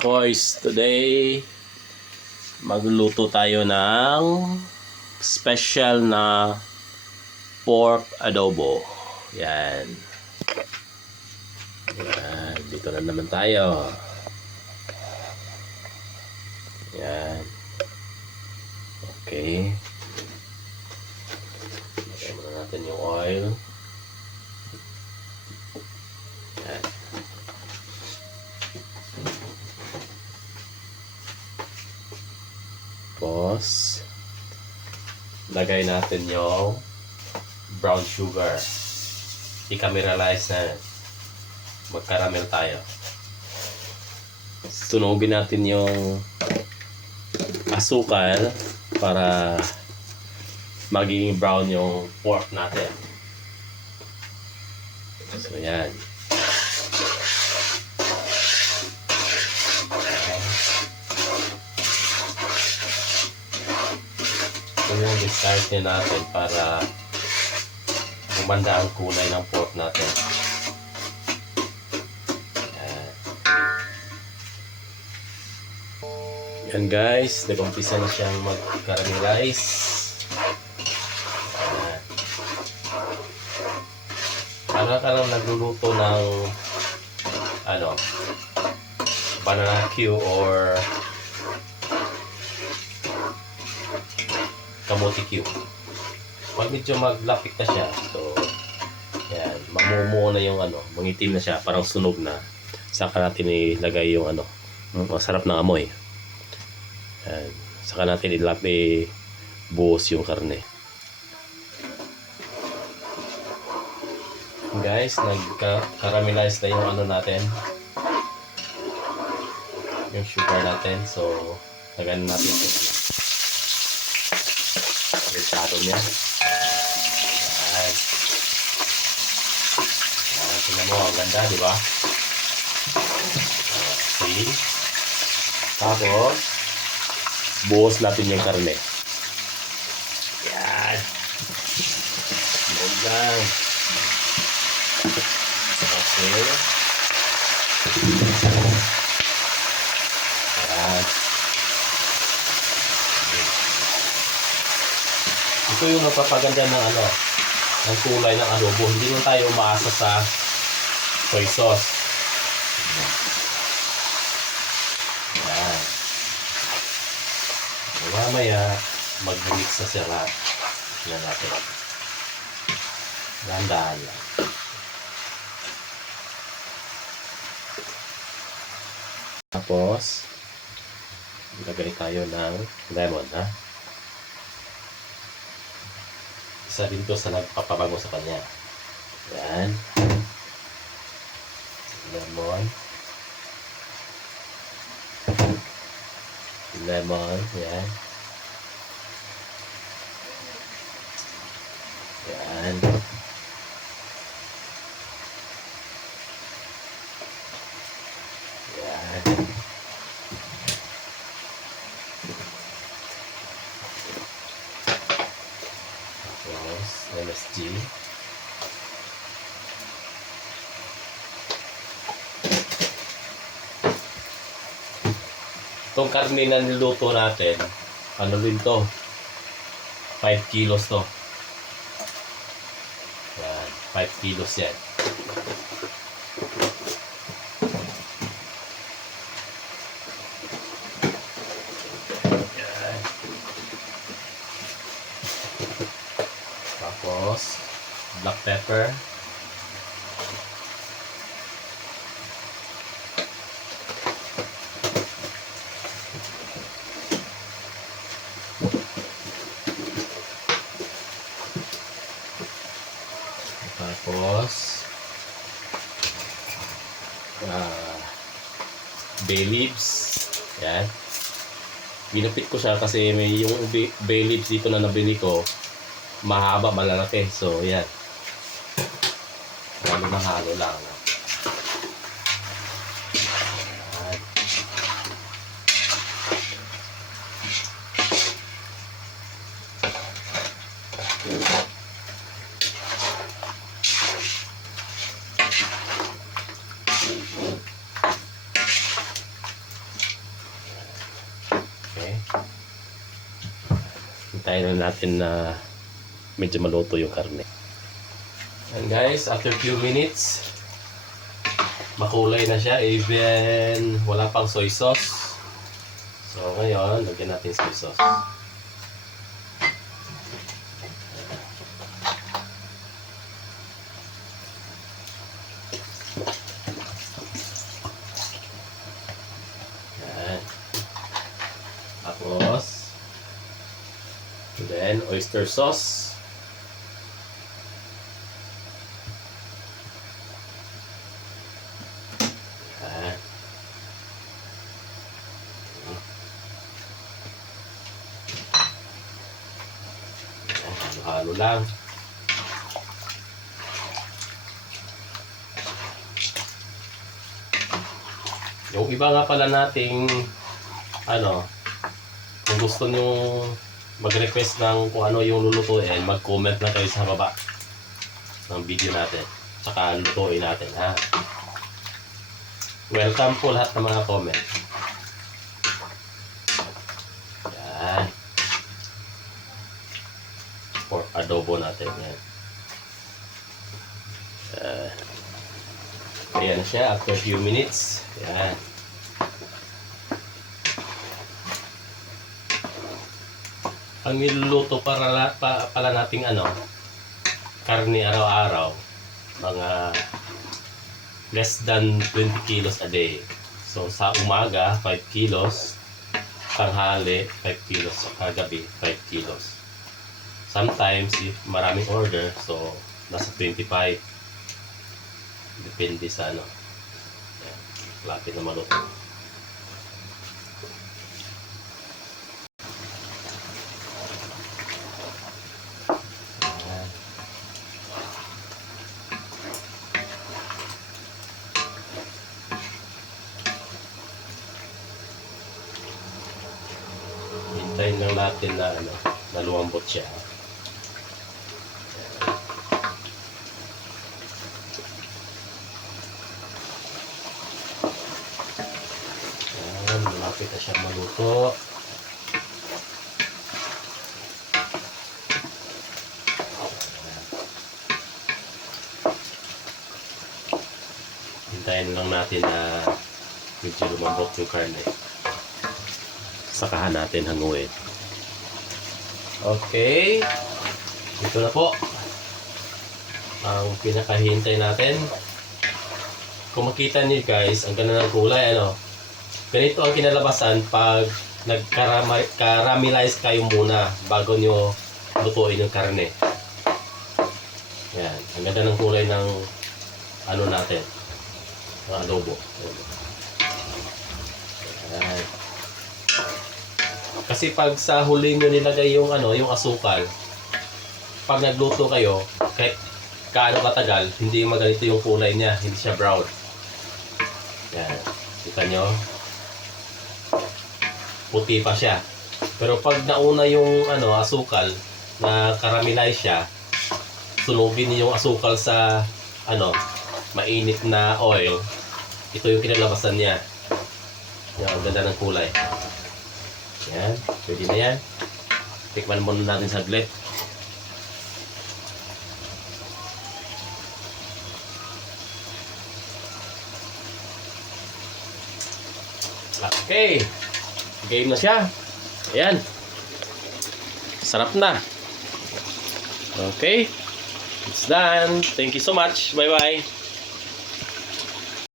Kahoys, today magluluto tayo ng special na pork adobo. Yan. Yan. Dito na naman tayo. Yan. Okay. Lagyan muna natin yung oil. Yan. Tapos, lagay natin yung brown sugar. I-caramelize na. Mag-caramel tayo. Sunugin natin yung asukal para magiging brown yung pork natin. So, yan. Ito yung discard natin para gumanda ang kulay ng pork natin. Yan guys, nag-umpisa na siyang mag-caramelize. Para ka lang nagluluto ng banana Q or kamote Q. Pag medyo maglapik na siya, so yan, mamumuo na yung mangitim na siya, parang sunog na. Saka natin ilagay yung masarap na amoy. Yan. Saka natin buhos yung karne. Guys, nag-caramelize na yung natin, yung sugar natin. So, lagyan natin ito. Retado niya. Yan. Yan. Tingnan mo, ang ganda, di ba? See? Tapos, buhos natin yung karne. Yan. Buhos lang. Okay. Yan. Ito yung napapaganda ng kulay ng adobo. Hindi naman tayo umaasa sa soy sauce. Yan. Mamaya, mag-mix na sila. Yan natin. Dahan-dahan lang. Tapos, ilagay tayo ng lemon, ha? Isa din to sa nagpapabango sa kanya. Yan. Lemon. Lemon. Yan. Yan. Yan. Tapos, MSG. Itong karne na niluto natin, rin to? 5 kilos to. Yan, 5 kilos yan. Yan. Tapos, black pepper. Tapos, bay leaves. Yan. Ginupit ko siya kasi may yung bay leaves dito na nabili ko, mahaba, malalaki. So, yan. Halo na halo lang. Yan. Hintayin na natin na medyo maluto yung karne. And guys, after few minutes, makulay na siya, even wala pang soy sauce. So ngayon, lagyan natin soy sauce. Yan. Tapos, then oyster sauce. Yan. Halo-halo lang. Yung iba nga pala nating kung gusto nyo mag-request ng kung ano yung lulutuin, mag-comment na kayo sa baba ng video natin. Tsaka lutuin natin, ha? Welcome po lahat ng mga comment. Yan. For adobo natin, yan. Ayan siya after few minutes. Yan. Ang niluluto pala nating karne araw-araw, mga less than 20 kilos a day. So sa umaga 5 kilos, tanghali 5 kilos, sa kagabi 5 kilos. Sometimes if maraming order, so nasa 25. Depende sa Yan. Lapit na maluto. Hintayin lang natin na lumambot siya. Malapit na siya maluto. Hintayin lang natin na medyo lumambot yung karne. Sakahan natin hanguin. Okay. Ito na po ang pinakahintay natin. Kung makita niyo guys, ang ganda ng kulay, ganito ang kinalabasan pag nag-caramelize kayo muna bago nyo lutuin yung karne. Yan. Ang ganda ng kulay ng natin. Ng adobo. Yan. Kasi pag sa huli nyo nilagay yung yung asukal, pag nagluto kayo, kahit kaano katagal, hindi maganito yung kulay niya, hindi siya brown. Yan. Kita nyo? Puti pa siya. Pero pag nauna yung asukal na caramelize siya, sunugin niyo yung asukal sa mainit na oil, ito yung kinalabasan niya. Yan, ang ganda ng kulay. Yan, pwede na yan. Tikman muna natin saglit. Okay. Game na siya. Ayan. Sarap na. Okay. It's done. Thank you so much. Bye-bye.